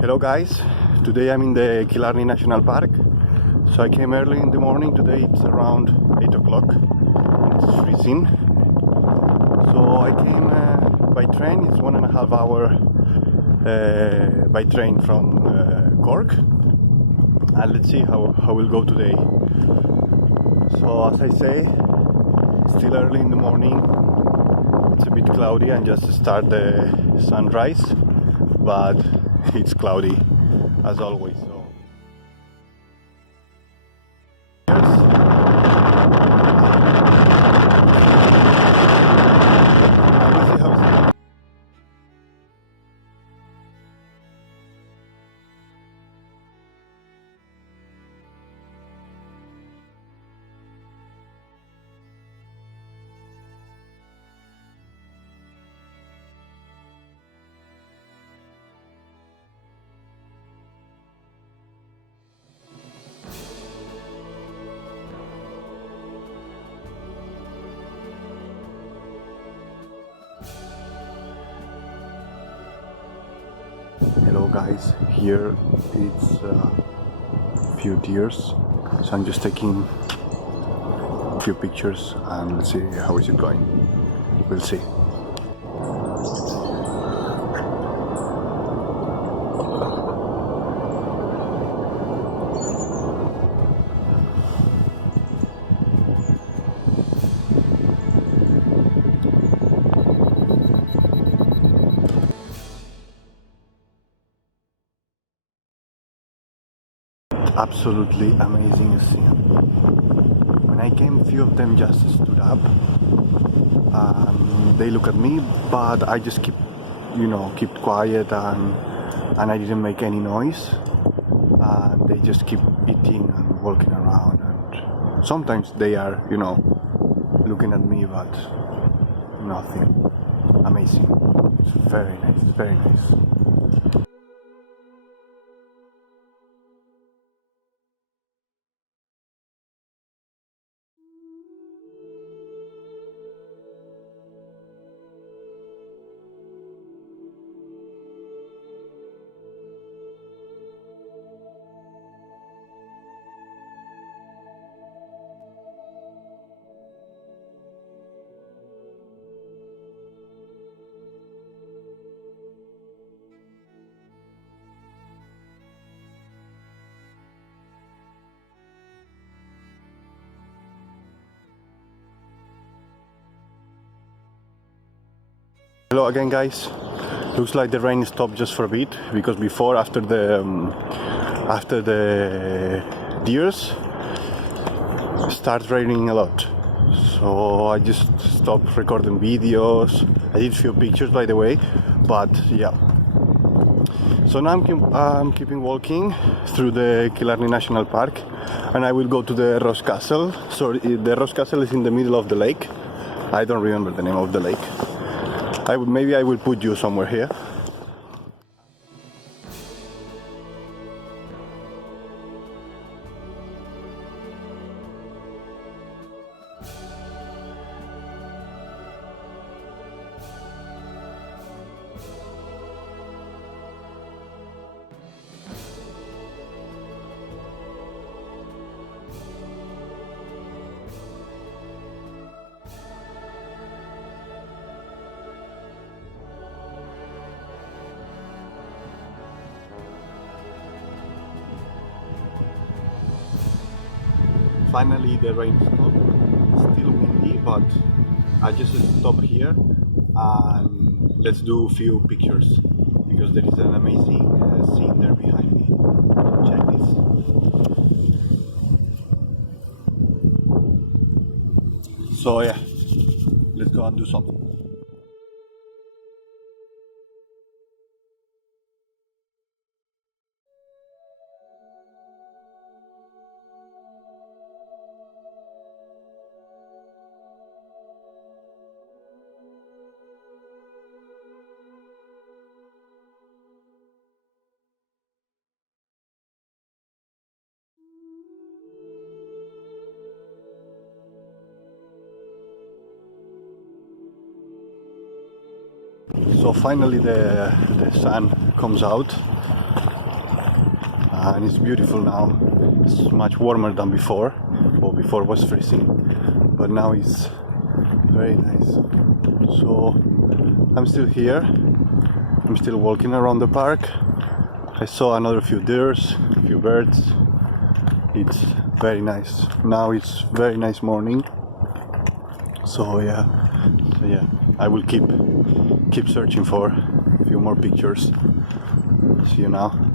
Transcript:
Hello guys, today I'm in the Killarney National Park. So I came early in the morning. Today it's around 8 o'clock. It's freezing. So I came by train. It's 1.5 hours by train from Cork. And let's see how we'll go today. So as I say, still early in the morning. It's a bit cloudy and just start the sunrise, but it's cloudy as always. So hello guys, here it's a few deers, so I'm just taking a few pictures and let's see how is it going. We'll see. Absolutely amazing scene. When I came, a few of them just stood up and they look at me, but I just kept quiet and I didn't make any noise, and they just keep eating and walking around, and sometimes they are looking at me, but nothing. Amazing. It's very nice, very nice. Hello again guys. Looks like the rain stopped just for a bit, because before after the deers start raining a lot, so I just stopped recording videos. I did a few pictures by the way, but yeah. So now I'm keeping walking through the Killarney National Park, and I will go to the Ross Castle. So the Ross Castle is in the middle of the lake. I don't remember the name of the lake. Maybe I will put you somewhere here. Finally the rain stopped. Still windy, but I just stop here and let's do a few pictures, because there is an amazing scene there behind me. Check this. So yeah, let's go and do something. So finally the sun comes out and it's beautiful now. It's much warmer than before. Well, before was freezing, but now it's very nice. So I'm still here. I'm still walking around the park. I saw another few deers, a few birds. It's very nice. Now it's very nice morning. So yeah, I will keep searching for a few more pictures. See you now.